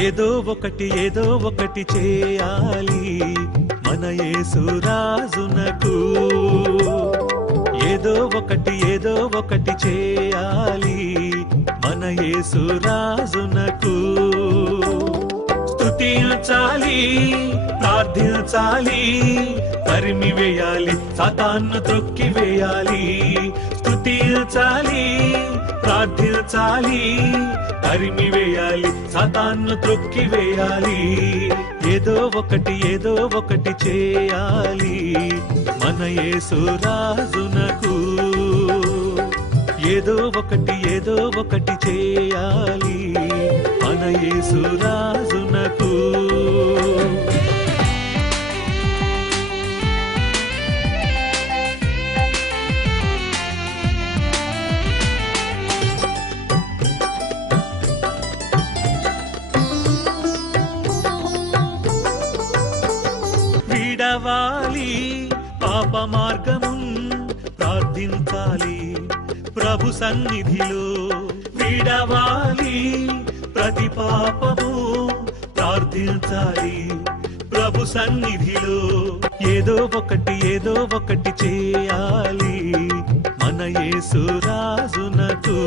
ఏదో ఒకటి చేయాలి మన యేసు రాజునకు. ఏదో ఒకటి చేయాలి మన యేసు రాజునకు. స్తుతించాలి, ప్రార్థించాలి, తరిమి వేయాలి, సాతాను త్రొక్కి వేయాలి. స్తుతించాలి, ప్రార్థించాలి, తరిమి వేయాలి, సాతాను త్రొక్కి వేయాలి. ఏదో ఒకటి చేయాలి మన యేసు రాజునకు. ఏదో ఒకటి చేయాలి మన యేసు రాజునకు. విడవాలి పాప మార్గము, ప్రార్థించాలి ప్రభు సన్నిధిలో. విడవాలి ప్రతి పాపము, ప్రార్థించాలి ప్రభు సన్నిధిలో. ఏదో ఒకటి చేయాలి మన యేసు రాజునకు.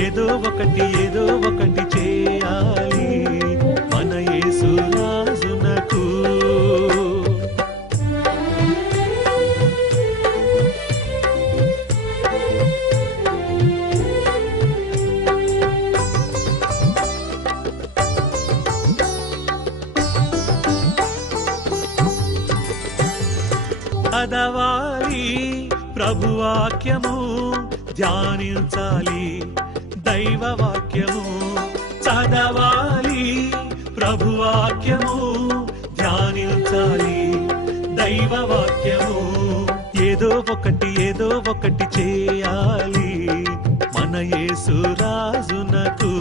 ఏదో ఒకటి చేయాలి మన యేసు రాజునకు. చదవాలి ప్రభువాక్యము, ధ్యానించాలి దైవ వాక్యము. చదవాలి ప్రభువాక్యము, ధ్యానించాలి దైవ వాక్యము. ఏదో ఒకటి చేయాలి మన యేసు రాజునకు.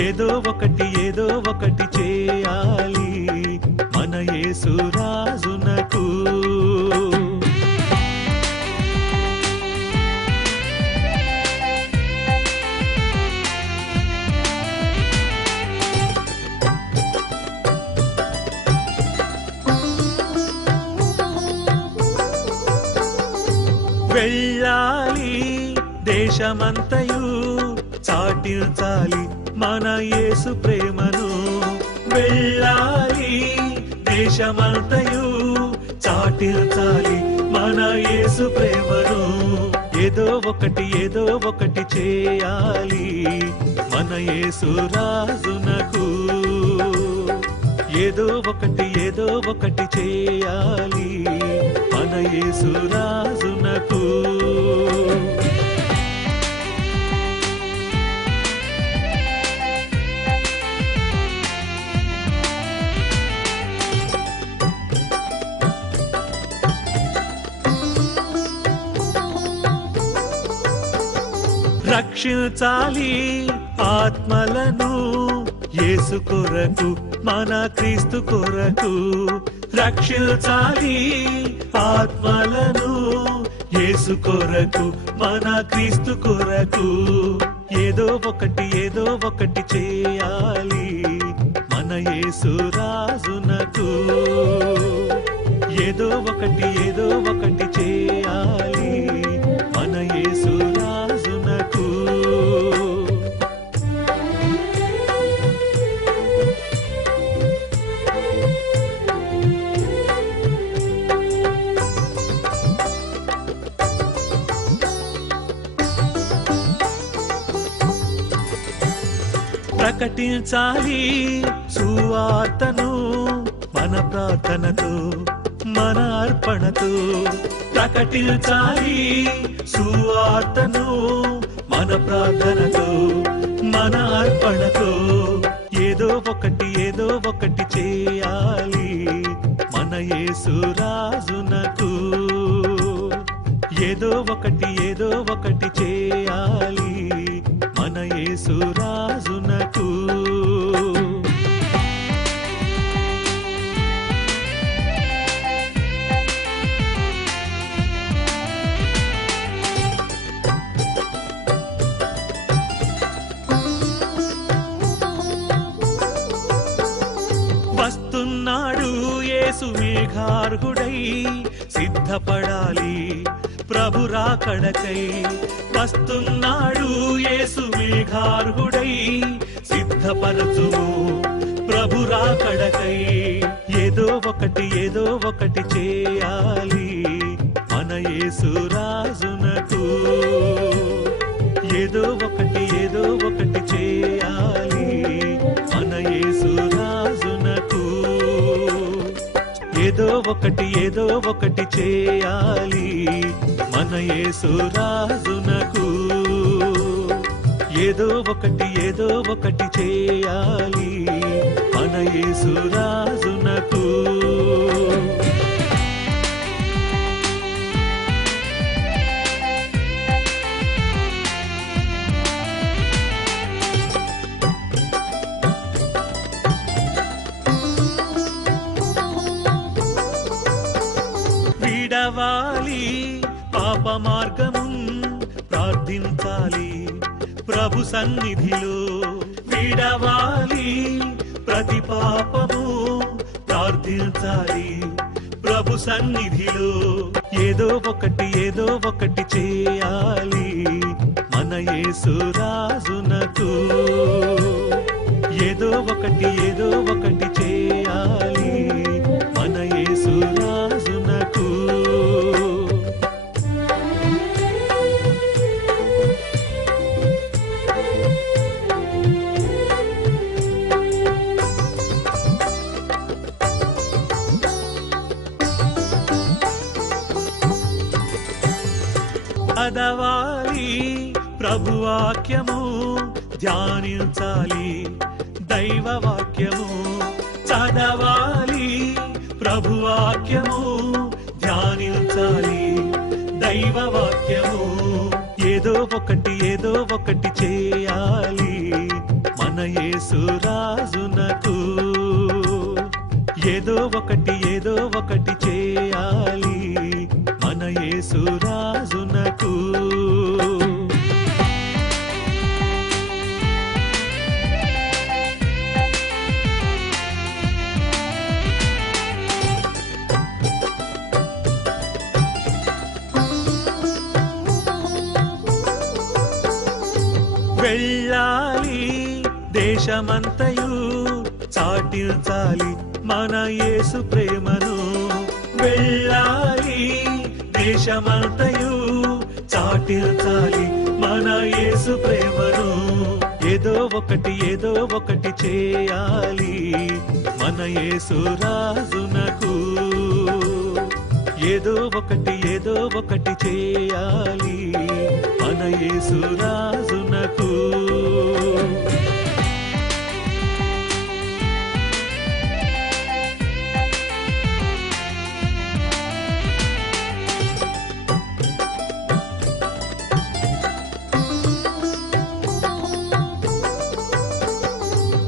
ఏదో ఒకటి చేయాలి మన యేసు రాజునకు. వెళ్ళాలి దేశమంతయు, చాటించాలి మన యేసు ప్రేమను. వెళ్ళాలి దేశమంతయు, చాటించాలి మన యేసు ప్రేమను. ఏదో ఒకటి చేయాలి మన యేసు రాజునకు. ఏదో ఒకటి చేయాలి మన యేసు రాజునకు. రక్షించాలి ఆత్మలను యేసు కొరకు, మన క్రీస్తు కొరకు. రక్షించాలి ఆత్మలను యేసు కొరకు, మన క్రీస్తు కొరకు. ఏదో ఒకటి చేయాలి మన యేసు రాజునకు. ఏదో ఒకటి చేయాలి మన యేసు రాజునకు. ప్రకటించాలి సువార్తను మన ప్రార్థనతో, మన అర్పణతో. ప్రకటించాలి సువార్తను మన ప్రార్థనతో, మన అర్పణతో. ఏదో ఒకటి చేయాలి మన యేసు రాజునకు. ఏదో ఒకటి చేయాలి మన యేసు రాజునకు. యేసు మేఘార్హుడై సిద్ధపడాలి ప్రభు రాకడకై వస్తున్నాడు యేసు మేఘార్హుడై సిద్ధపరచుము ప్రభు రాకడకై ఏదో ఒకటి చేయాలి మన యేసు రాజునకు ఏదో ఒకటి చేయాలి మన యేసు రాజునకు ఏదో ఒకటి చేయాలి మన యేసు రాజునకు ఏదో ఒకటి చేయాలి మన యేసు రాజునకు విడవాలి పాప మార్గము ప్రార్థించాలి ప్రభు సన్నిధిలో విడవాలి ప్రతి పాపము ప్రార్థించాలి ప్రభు సన్నిధిలో ఏదో ఒకటి చేయాలి మన యేసు రాజునకు ఏదో ఒకటి చేయాలి మన యేసు రాజునకు చదవాలి ప్రభువాక్యము ధ్యానించాలి దైవ వాక్యము చదవాలి ప్రభువాక్యము ధ్యానించాలి దైవ వాక్యము ఏదో ఒకటి చేయాలి మన యేసు రాజునకు ఏదో ఒకటి చేయాలి మన యేసు రాజునకు వెళ్ళాలి దేశమంతయు చాటించాలి మన యేసు ప్రేమను వెళ్ళాలి దేశమంతయు చాటించాలి మన యేసు ప్రేమను ఏదో ఒకటి చేయాలి మన యేసు రాజునకు ఏదో ఒకటి చేయాలి మన యేసు రాజునకు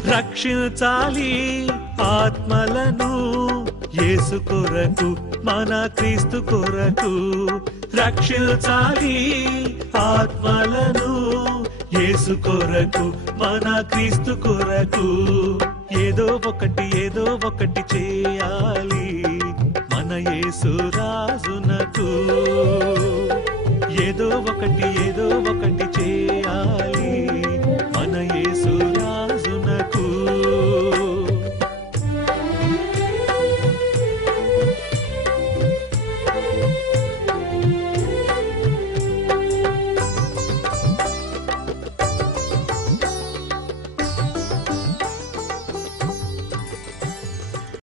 రక్షించాలి ఆత్మలను యేసు కొరకు మన క్రీస్తు కొరకు రక్షించాలి ఆత్మలను యేసు కొరకు మన క్రీస్తు కొరకు ఏదో ఒకటి చేయాలి మన యేసు రాజునకు ఏదో ఒకటి చేయాలి